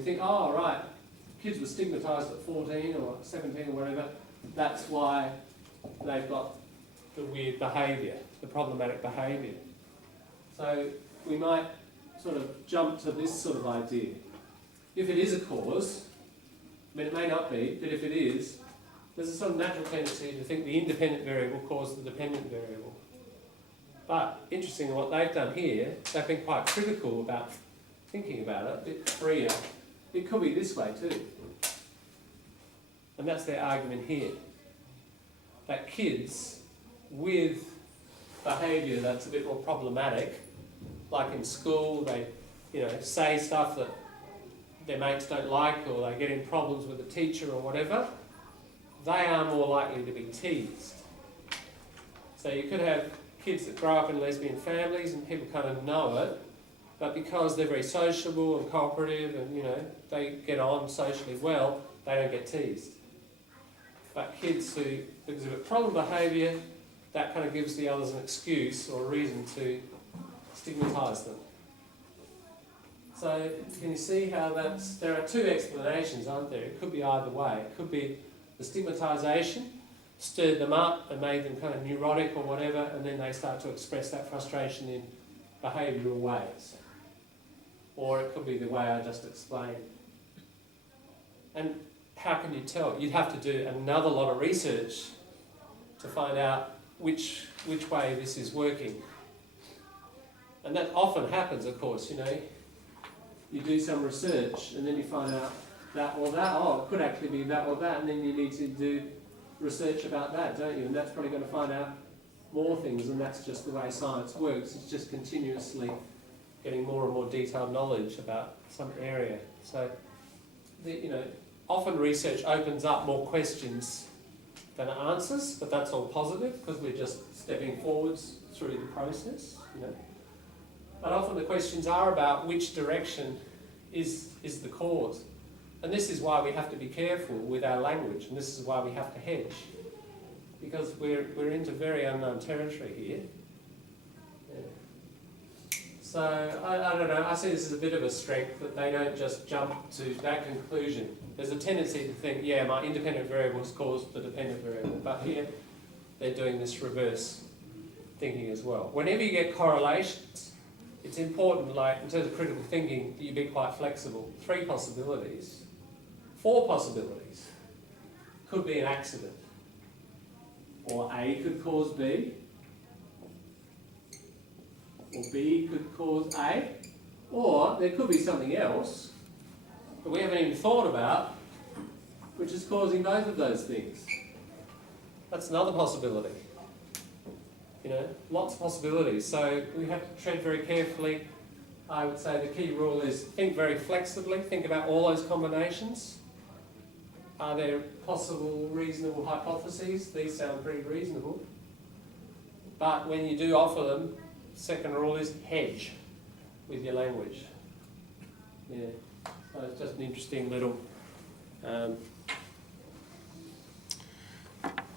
we think, oh, right, kids were stigmatised at 14 or 17 or whatever, that's why they've got the weird behaviour, the problematic behaviour. So we might sort of jump to this sort of idea. If it is a cause, I mean, it may not be, but if it is, there's a sort of natural tendency to think the independent variable caused the dependent variable. But interestingly, what they've done here, they've been quite critical about thinking about it, a bit freer. It could be this way too. And that's their argument here. That kids with behaviour that's a bit more problematic, like in school, they say stuff that their mates don't like, or they get in problems with the teacher or whatever, they are more likely to be teased. So you could have kids that grow up in lesbian families and people kind of know it, but because they're very sociable and cooperative and they get on socially well, they don't get teased. But kids who exhibit problem behaviour, that kind of gives the others an excuse or a reason to stigmatise them. So can you see how there are two explanations, aren't there? It could be either way. It could be the stigmatisation stirred them up and made them kind of neurotic or whatever, and then they start to express that frustration in behavioural ways. Or it could be the way I just explained. And how can you tell? You'd have to do another lot of research to find out which way this is working. And that often happens, of course, You do some research and then you find out that or that, it could actually be that or that, and then you need to do research about that, don't you? And that's probably going to find out more things, and that's just the way science works. It's just continuously getting more and more detailed knowledge about some area. So, often research opens up more questions than it answers, but that's all positive because we're just stepping forwards through the process, But often the questions are about which direction is the cause. And this is why we have to be careful with our language, and this is why we have to hedge. Because we're into very unknown territory here. Yeah. So, I don't know, I see this as a bit of a strength that they don't just jump to that conclusion. There's a tendency to think, yeah, my independent variables caused the dependent variable, but here they're doing this reverse thinking as well. Whenever you get correlations, it's important, like in terms of critical thinking, that you be quite flexible. 3 possibilities, 4 possibilities. Could be an accident. Or A could cause B. Or B could cause A. Or there could be something else that we haven't even thought about, which is causing both of those things. That's another possibility. Lots of possibilities. So we have to tread very carefully. I would say the key rule is think very flexibly, think about all those combinations. Are there possible reasonable hypotheses? These sound pretty reasonable. But when you do offer them, second rule is hedge with your language. Yeah, so it's just an interesting little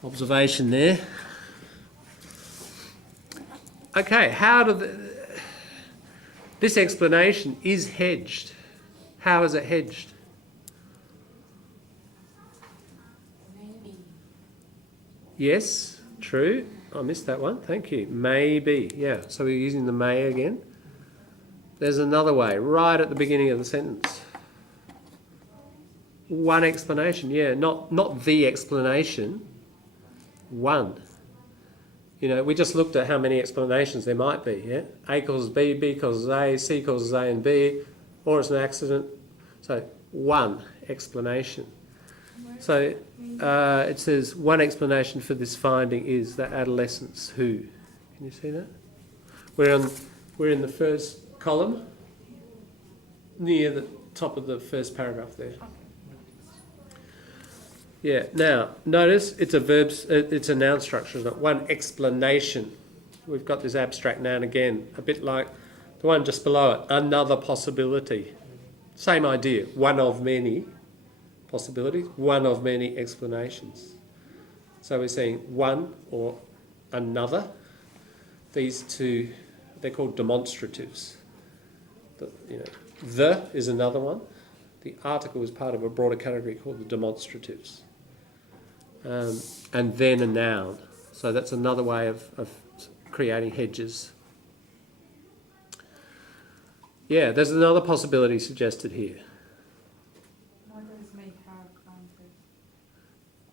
observation there. Okay, this explanation is hedged. How is it hedged? Maybe. Yes, true. I missed that one. Thank you. Maybe. Yeah, so we're using the may again. There's another way, right at the beginning of the sentence. One explanation, yeah, not the explanation. One. We just looked at how many explanations there might be, yeah? A causes B, B causes A, C causes A and B, or it's an accident. So, one explanation. So, it says one explanation for this finding is that adolescents who. Can you see that? We're in the first column, near the top of the first paragraph there. Yeah, now, notice it's a noun structure, isn't it? One explanation. We've got this abstract noun again, a bit like the one just below it, another possibility. Same idea, one of many possibilities, one of many explanations. So we're saying one or another. These two, they're called demonstratives. The is another one. The article is part of a broader category called the demonstratives. And then a noun. So that's another way of creating hedges. Yeah, there's another possibility suggested here. Mothers may have counted.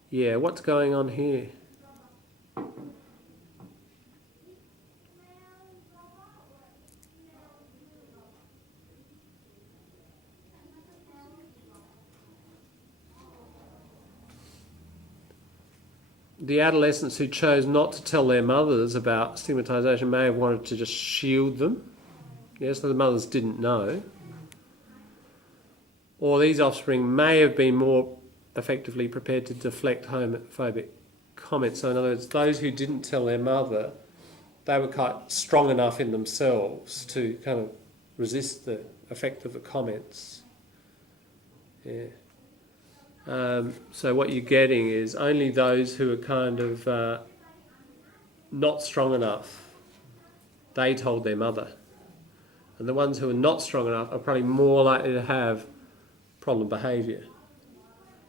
Yeah, what's going on here? The adolescents who chose not to tell their mothers about stigmatisation may have wanted to just shield them. Yes, so the mothers didn't know. Or these offspring may have been more effectively prepared to deflect homophobic comments. So in other words, those who didn't tell their mother, they were quite strong enough in themselves to kind of resist the effect of the comments. Yeah. So what you're getting is only those who are kind of not strong enough, they told their mother. And the ones who are not strong enough are probably more likely to have problem behaviour.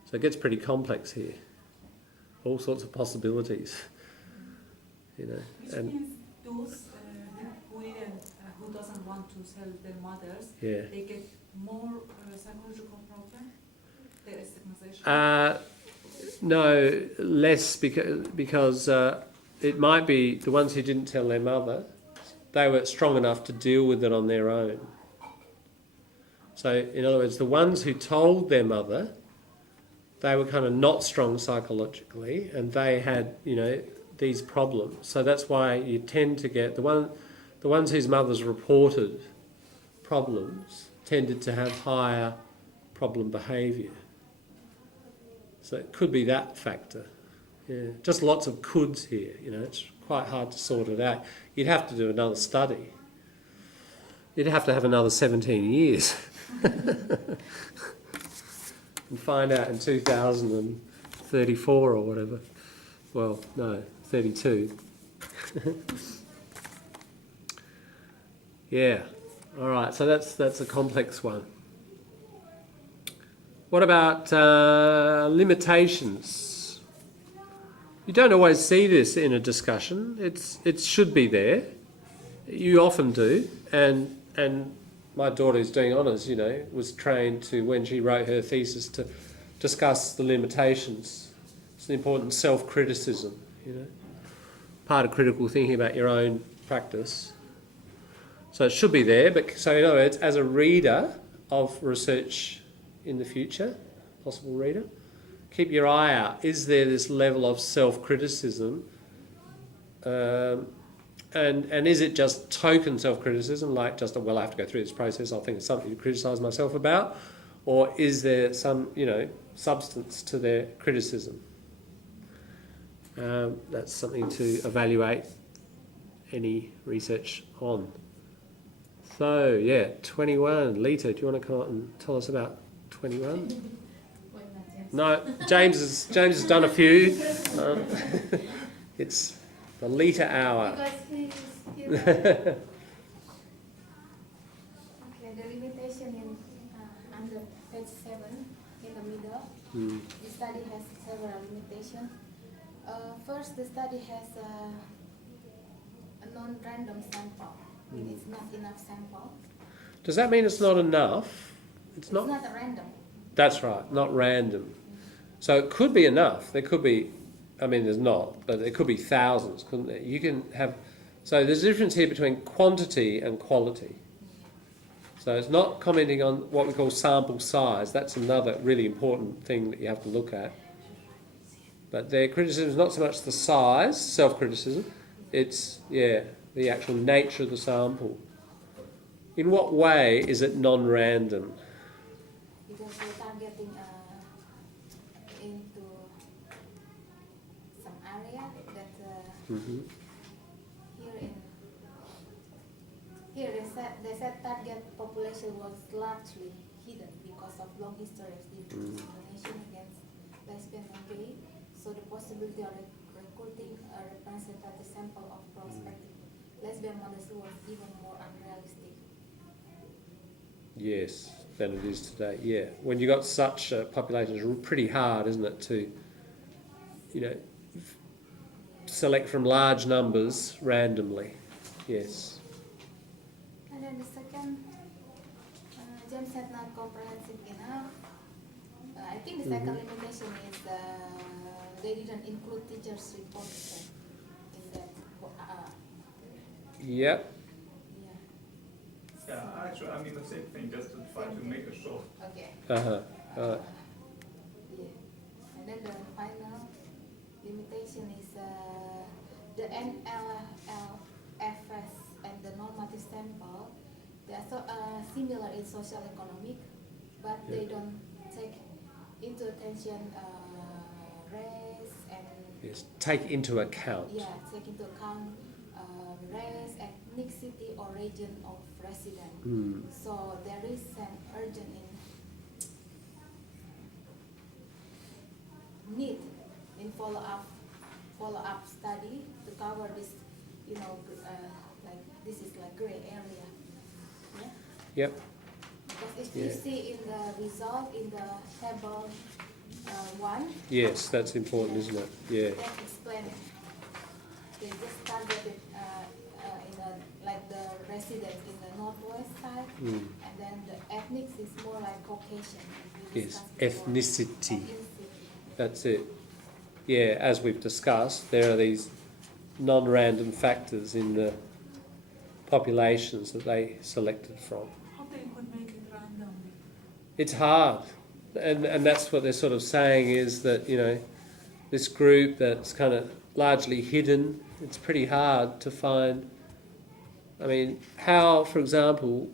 So it gets pretty complex here. All sorts of possibilities, you know. Which means those who doesn't want to tell their mothers, Yeah. they get more psychological problem. There is stigmatization. No, less because it might be the ones who didn't tell their mother, they were strong enough to deal with it on their own. So, in other words, the ones who told their mother, they were kind of not strong psychologically, and they had, you know, these problems. So that's why you tend to get the ones whose mothers reported problems tended to have higher problem behaviour. So it could be that factor. Yeah, just lots of coulds here. You know, it's quite hard to sort it out. You'd have to do another study. You'd have to have another 17 years and find out in 2034 or whatever. Well, no, 32. Yeah. All right. So that's a complex one. What about limitations? You don't always see this in a discussion. It should be there. You often do, and my daughter who's doing honours, you know, was trained to, when she wrote her thesis, to discuss the limitations. It's an important self-criticism, you know, part of critical thinking about your own practice. So it should be there, but so in other words, as a reader of research in the future, possible reader, keep your eye out. Is there this level of self-criticism? And is it just token self-criticism, like just, well, I have to go through this process, I'll think it's something to criticise myself about? Or is there some, you know, substance to their criticism? That's something to evaluate any research on. So, yeah, 21. Lita, do you want to come out and tell us about 21? No, James has done a few. It's the Lita hour. Because okay, the limitation in under page 7 in the middle. The study has several limitations. First, the study has a non-random sample. It's not enough sample. Does that mean it's not enough? It's not a random. That's right, not random. So it could be enough. There could be, I mean, there's not, but there could be thousands, couldn't there? You can have, so there's a difference here between quantity and quality. So it's not commenting on what we call sample size. That's another really important thing that you have to look at. But their criticism is not so much the size, self-criticism, it's, yeah, the actual nature of the sample. In what way is it non-random? Because we're targeting into some area that here they said target population was largely hidden because of long history of discrimination against lesbian and gay. So the possibility of recruiting a representative sample of prospective lesbian mothers was even more unrealistic. Yes, than it is today. Yeah, when you got such a population, it's pretty hard, isn't it, to, you know, select from large numbers randomly. Yes. And then the second, James said not comprehensive enough. I think the second limitation is they didn't include teachers' report in that. Yep. Yeah, actually, I mean the same thing, just to try to make it short. Okay. Yeah. And then the final limitation is the NLFS and the normative sample. They are so, similar in social economic, but they don't take into attention race and Yes. Take into account. take into account race, ethnicity, or region of residence. So there is an urgent need in follow-up study to cover this, like this is like gray area. Yeah? Yep. Because if you see in the result in the table 1, Yes, that's important, isn't it? Yeah. that explain it. They just targeted like the residents in the northwest side, and then the ethnic is more like Caucasian. We Yes. discussed before. Ethnicity. That's it. Yeah, as we've discussed, there are these non-random factors in the populations that they selected from. How they could make it random? It's hard, and that's what they're sort of saying is that, you know, this group that's kind of largely hidden, it's pretty hard to find. I mean, how, for example,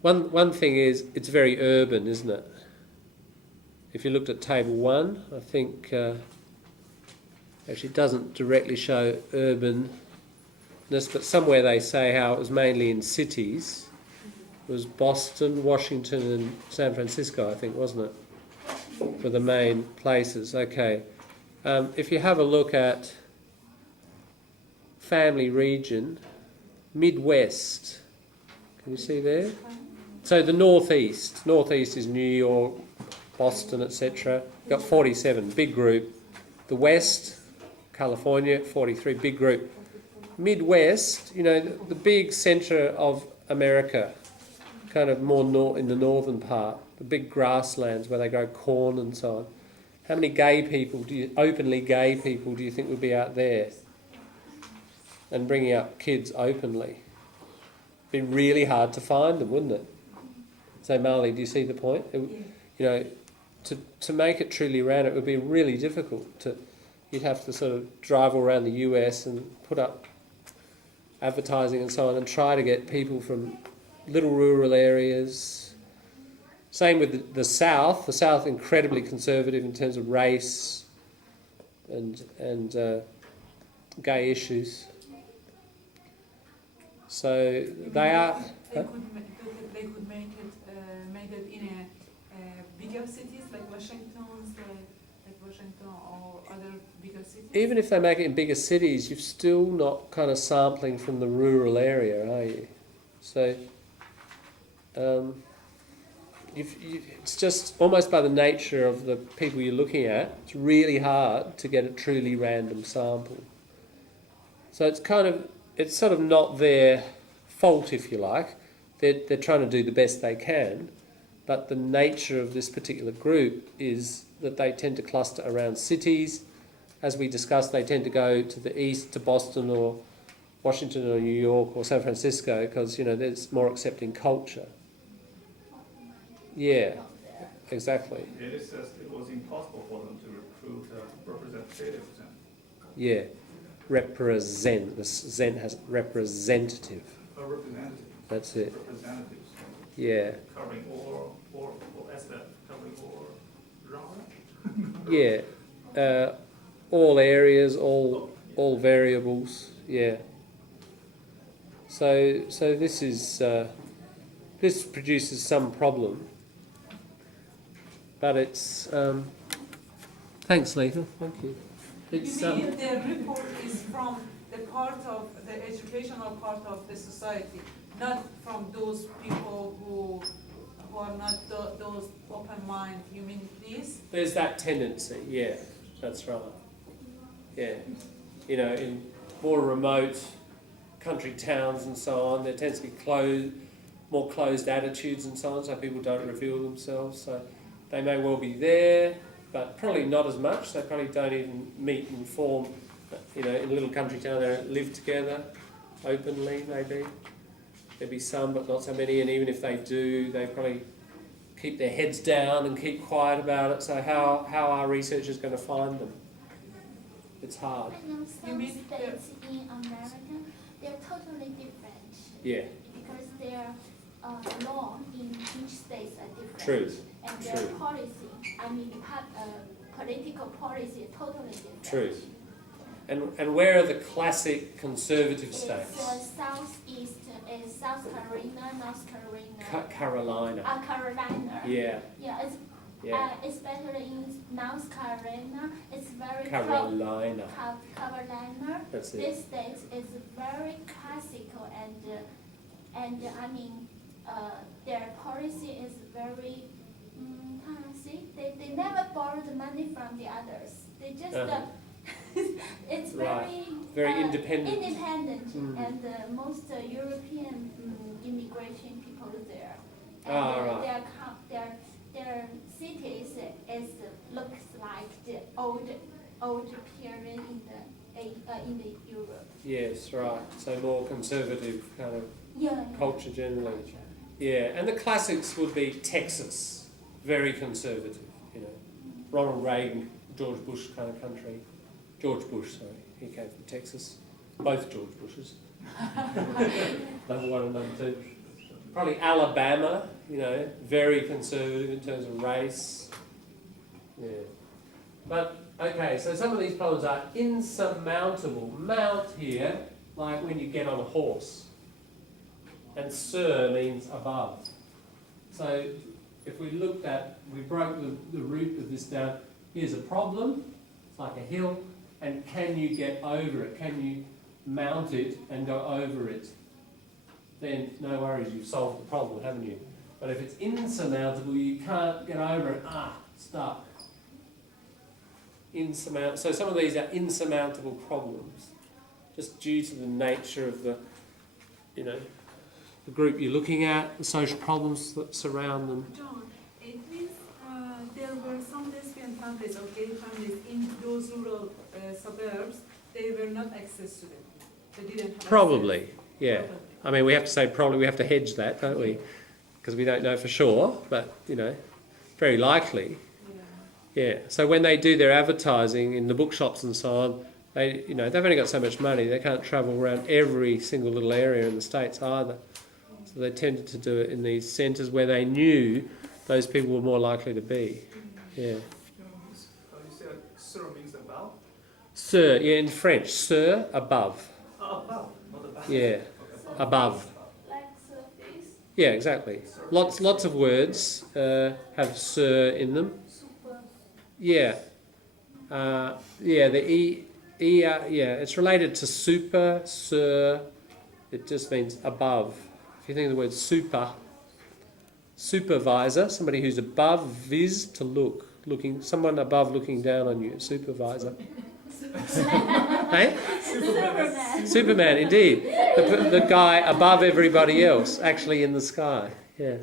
one thing is it's very urban, isn't it? If you looked at table 1, I think actually it doesn't directly show urbanness, but somewhere they say how it was mainly in cities. It was Boston, Washington and San Francisco, I think, wasn't it? For the main places. Okay. If you have a look at family region, Midwest, can you see there? So the Northeast is New York, Boston, etc. Got 47, big group. The West, California, 43, big group. Midwest, you know, the big centre of America, kind of more in the northern part, the big grasslands where they grow corn and so on. How many openly gay people do you think would be out there and bringing up kids openly? It'd be really hard to find them, wouldn't it? So Marley, do you see the point? You know, to make it truly random, it would be really difficult. You'd have to sort of drive all around the US and put up advertising and so on and try to get people from little rural areas. Same with the South. The South incredibly conservative in terms of race and gay issues. So they are. They could make it in a bigger cities like Washington or other bigger cities. Even if they make it in bigger cities, you're still not kind of sampling from the rural area, are you? So it's just almost by the nature of the people you're looking at, it's really hard to get a truly random sample. So it's sort of not their fault, if you like. They're trying to do the best they can, but the nature of this particular group is that they tend to cluster around cities. As we discussed, they tend to go to the east, to Boston or Washington or New York or San Francisco, because, you know, there's more accepting culture. Yeah, exactly. It says it was impossible for them to recruit representatives. Yeah, represent. The Zen has representative. A representative. That's it. Representatives. Yeah. Covering all aspects, covering all genre. Yeah. All areas, all variables. Yeah. So this is this produces some problem, but it's. Thanks, Letha. Thank you. It's. You mean the report is from the part of the educational part of the society, not from those people who who are not those open mind. You mean this? There's that tendency, yeah, that's right. Yeah, you know, in more remote country towns and so on, there tends to be more closed attitudes and so on, so people don't reveal themselves. So they may well be there, but probably not as much. They probably don't even meet and form, you know, in a little country town, they don't live together openly, maybe. There'd be some, but not so many, and even if they do, they probably keep their heads down and keep quiet about it. So how are researchers going to find them? It's hard. I know some states in America, they're totally different. Yeah. Because their law in each state are different. True. And their policy, I mean, political policy is totally different. True. And where are the classic conservative states? It's southeast, South Carolina, North Carolina. Carolina. Carolina. Yeah. Yeah, it's especially in North Carolina, it's very Carolina. Carolina. That's it. This state is very classical and I mean their policy is very they never borrow the money from the others. They just it's very independent. Independent, and most European immigration people there. And their cities looks like the old period in the Europe. Yes, right. So more conservative kind of Yeah. culture generally. Yeah, and the classics would be Texas, very conservative. You know, Ronald Reagan, George Bush kind of country. George Bush, sorry, he came from Texas. Both George Bushes. Number one and number two. Probably Alabama, you know, very conservative in terms of race. Yeah. But, okay, so some of these problems are insurmountable. Mount here, like when you get on a horse. And sur means above. So if we broke the root of this down, here's a problem, it's like a hill, and can you get over it? Can you mount it and go over it? Then no worries, you've solved the problem, haven't you? But if it's insurmountable, you can't get over it. Stuck. So some of these are insurmountable problems, just due to the nature of the group you're looking at, the social problems that surround them. John, it means there were some lesbian families or gay families in those rural suburbs. They were not access to them. They didn't have Probably, access. yeah. Probably. I mean, we have to say probably, we have to hedge that, don't we? Because we don't know for sure, but, very likely. Yeah. So when they do their advertising in the bookshops and so on, they've only got so much money. They can't travel around every single little area in the States either. So they tended to do it in these centres where they knew those people were more likely to be. Yeah. You said sur means above? Sur, in French, sur, above. Above, not above. Yeah, above. Like surface. Yeah, exactly. Lots of words have sur in them. Super. Yeah. The it's related to super, sur. It just means above. If you think of the word supervisor, somebody who's above, viz, to looking, someone above looking down on you, supervisor. Hey? Superman, indeed. The guy above everybody else, actually in the sky. Yeah.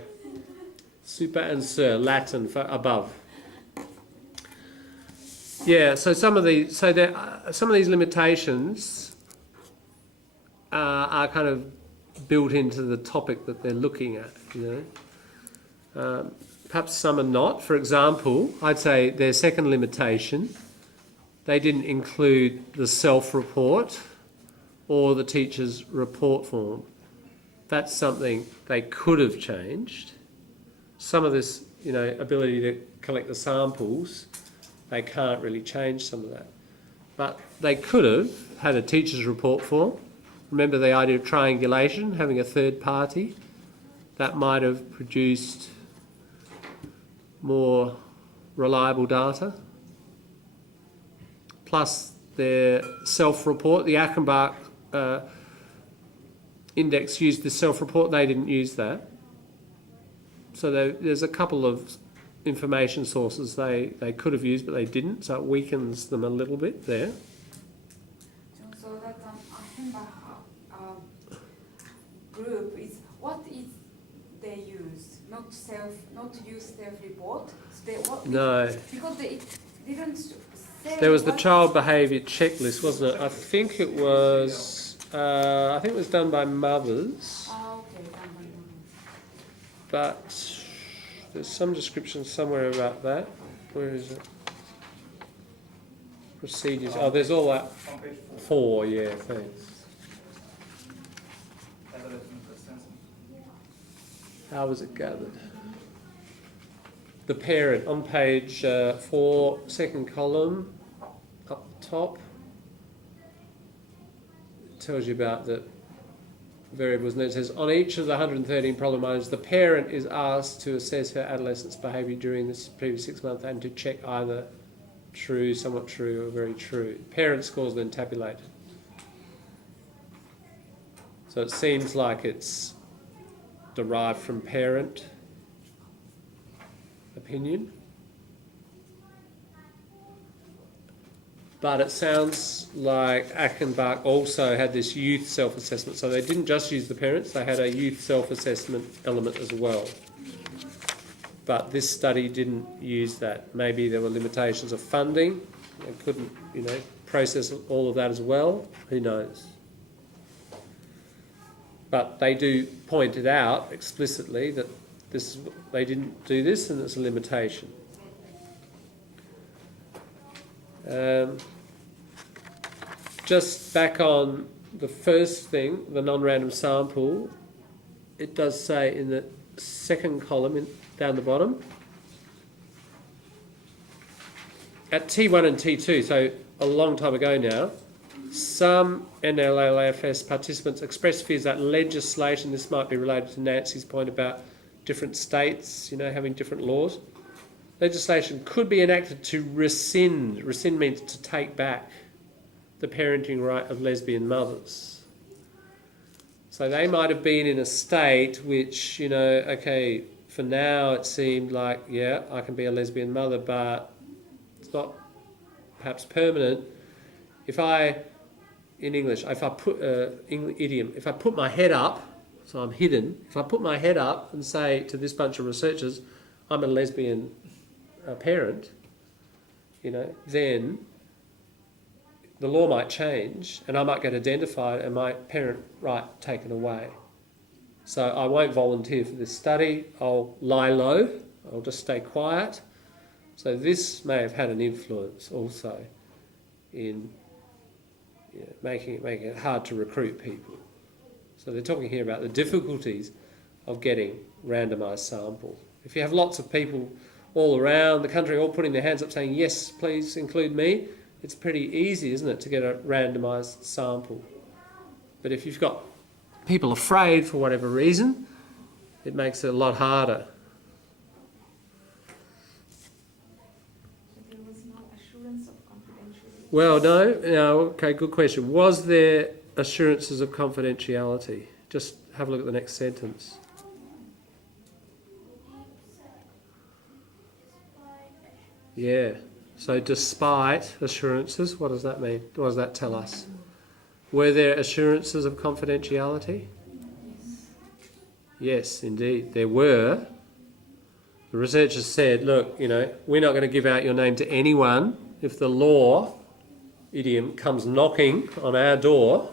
Super and sur, Latin for above. Yeah. So some of these limitations are kind of built into the topic that they're looking at. Perhaps some are not. For example, I'd say their second limitation, they didn't include the self-report or the teacher's report form. That's something they could have changed. Some of this, ability to collect the samples, they can't really change some of that. But they could have had a teacher's report form. Remember the idea of triangulation, having a third party? That might have produced more reliable data. Plus their self-report, the Achenbach index used the self-report, they didn't use that. So there's a couple of information sources they could have used, but they didn't, so it weakens them a little bit there. So that group is what is they use? Not use self-report. No. Because it didn't say. There was the child behaviour checklist, wasn't it? I think it was. I think it was done by mothers, Okay. but there's some description somewhere about that. Where is it? Procedures. Oh, there's all that. On page 4, yeah, thanks. adolescent assessment. How was it gathered? The parent on page 4, second column, up the top. It tells you about the variables, and it says on each of the 113 problem items, the parent is asked to assess her adolescent's behaviour during this previous 6 months and to check either true, somewhat true, or very true. Parent scores then tabulated. So it seems like it's derived from parent opinion. But it sounds like Achenbach also had this youth self-assessment. So they didn't just use the parents, they had a youth self-assessment element as well. But this study didn't use that. Maybe there were limitations of funding. They couldn't, process all of that as well. Who knows? But they do point it out explicitly that they didn't do this and it's a limitation. Just back on the first thing, the non-random sample, it does say in the second column down the bottom, at T1 and T2, so a long time ago now, some NLLFS participants expressed fears that legislation, this might be related to Nancy's point about different states, having different laws. Legislation could be enacted to rescind. Rescind means to take back the parenting right of lesbian mothers. So they might have been in a state which, okay, for now it seemed like, yeah, I can be a lesbian mother, but it's not perhaps permanent. If I put my head up, so I'm hidden, if I put my head up and say to this bunch of researchers, I'm a lesbian parent, then the law might change and I might get identified and my parent right taken away. So I won't volunteer for this study, I'll lie low, I'll just stay quiet. So this may have had an influence also in making it hard to recruit people. So they're talking here about the difficulties of getting randomised samples. If you have lots of people all around the country all putting their hands up saying, yes, please include me, it's pretty easy, isn't it, to get a randomised sample. But if you've got people afraid for whatever reason, it makes it a lot harder. There was no assurance of confidentiality. Well, no, okay, good question. Was there assurances of confidentiality? Just have a look at the next sentence. Yeah, so despite assurances, what does that mean? What does that tell us? Were there assurances of confidentiality? Yes, indeed, there were. The researchers said, look, we're not going to give out your name to anyone. If the law, idiom, comes knocking on our door,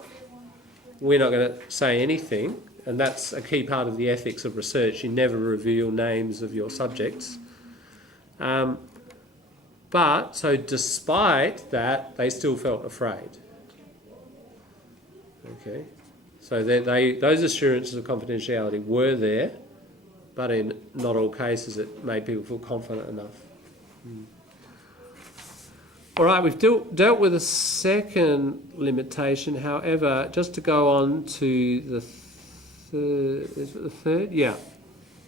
we're not going to say anything. And that's a key part of the ethics of research. You never reveal names of your subjects. But, so despite that, they still felt afraid. Okay, so those assurances of confidentiality were there, but in not all cases it made people feel confident enough. All right, we've dealt with a second limitation. However, just to go on to the third? Yeah,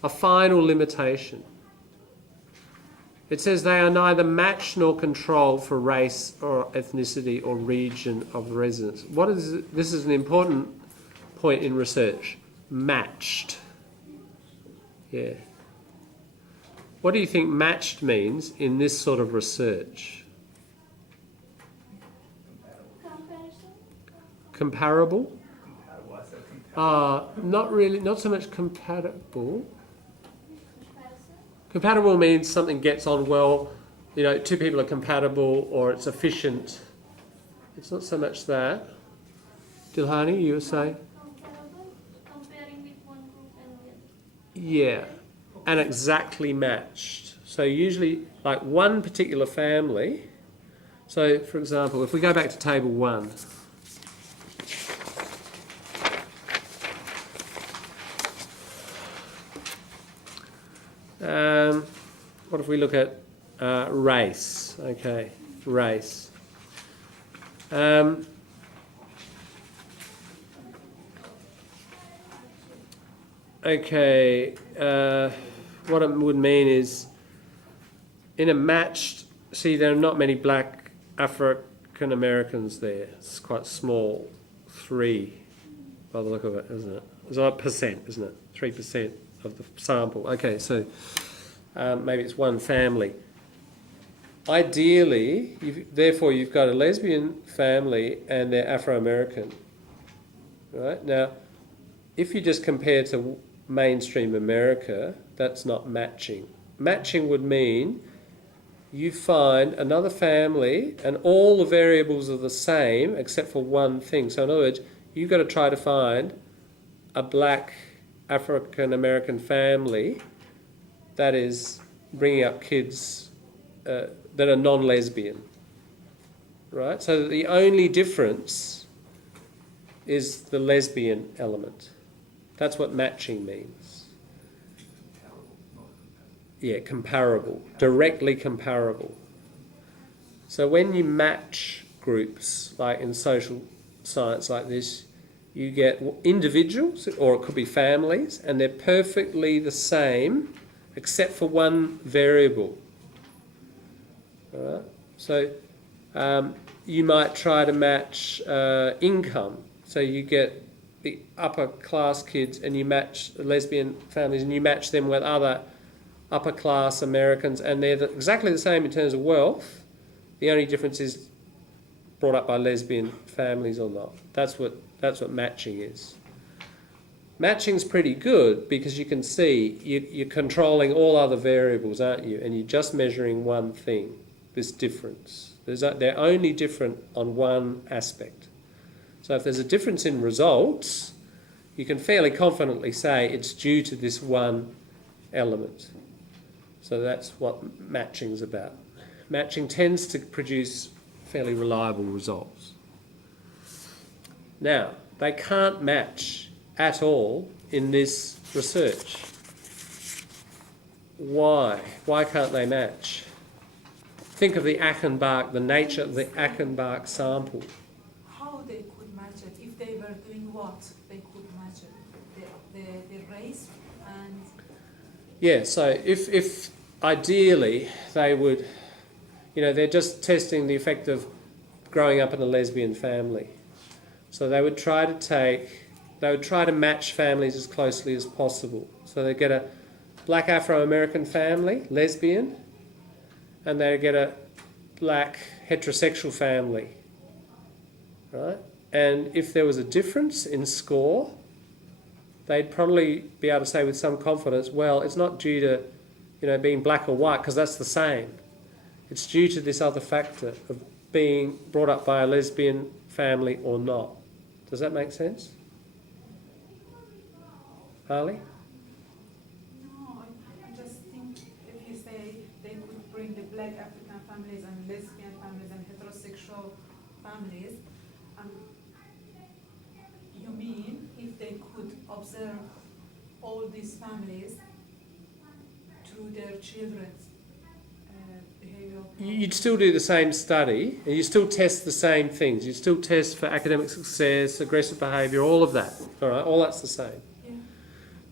a final limitation. It says they are neither matched nor controlled for race or ethnicity or region of residence. This is an important point in research. Matched. Yeah. what do you think matched means in this sort of research? Comparable? Compatible, I said compatible. Not really, not so much compatible. Compatible means something gets on well, you know, two people are compatible or it's efficient. It's not so much that. Dilhani, you were saying? Comparable, comparing with one group and the other. Yeah, and exactly matched. So usually, like one particular family. So, for example, if we go back to table 1. What if we look at race? Okay, race. Okay, what it would mean is, in a matched, see there are not many black African Americans there. It's quite small, 3 by the look of it, isn't it? It's like percent, isn't it? 3% of the sample. Okay, so maybe it's one family. Ideally, therefore you've got a lesbian family and they're Afro-American. Right? Now, if you just compare to mainstream America, that's not matching. Matching would mean you find another family and all the variables are the same except for one thing. So in other words, you've got to try to find a black African American family that is bringing up kids that are non-lesbian, right? So the only difference is the lesbian element. That's what matching means. Yeah, comparable, directly comparable. So when you match groups, like in social science like this, you get individuals, or it could be families, and they're perfectly the same except for one variable. All right? So you might try to match income. So you get the upper class kids and you match lesbian families and you match them with other upper class Americans, and they're exactly the same in terms of wealth. The only difference is brought up by lesbian families or not. That's what matching is. Matching's pretty good because you can see you're controlling all other variables, aren't you? And you're just measuring one thing, this difference. They're only different on one aspect. So if there's a difference in results, you can fairly confidently say it's due to this one element. So that's what matching's about. Matching tends to produce fairly reliable results. Now, they can't match at all in this research. Why? Why can't they match? Think of the Achenbach, the nature of the Achenbach sample. How they could match it? If they were doing what? They could match it. The race and... Yeah, so if ideally they would, they're just testing the effect of growing up in a lesbian family. So they would try to match families as closely as possible. So they get a black Afro-American family, lesbian, and they get a black heterosexual family, right? And if there was a difference in score, they'd probably be able to say with some confidence, well, it's not due to, being black or white, because that's the same. It's due to this other factor of being brought up by a lesbian family or not. Does that make sense? Harley? No, I just think if you say they could bring the black African families and lesbian families and heterosexual families, you mean if they could observe all these families through their children's behavioral... You'd still do the same study, and you still test the same things. You still test for academic success, aggressive behaviour, all of that. All right, all that's the same.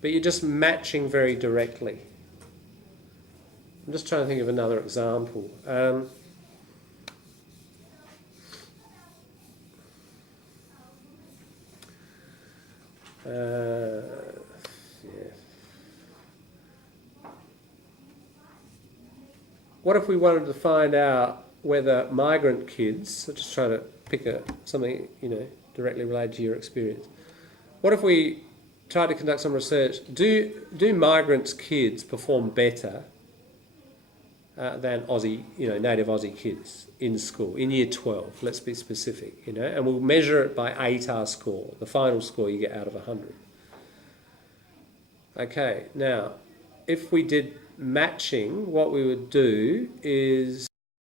But you're just matching very directly. I'm just trying to think of another example. what if we wanted to find out whether migrant kids, I'm just trying to pick something, directly related to your experience. What if we tried to conduct some research? Do migrants' kids perform better than Aussie, native Aussie kids in school, in year 12, let's be specific, and we'll measure it by ATAR score, the final score you get out of 100. Okay, now, if we did matching, what we would do is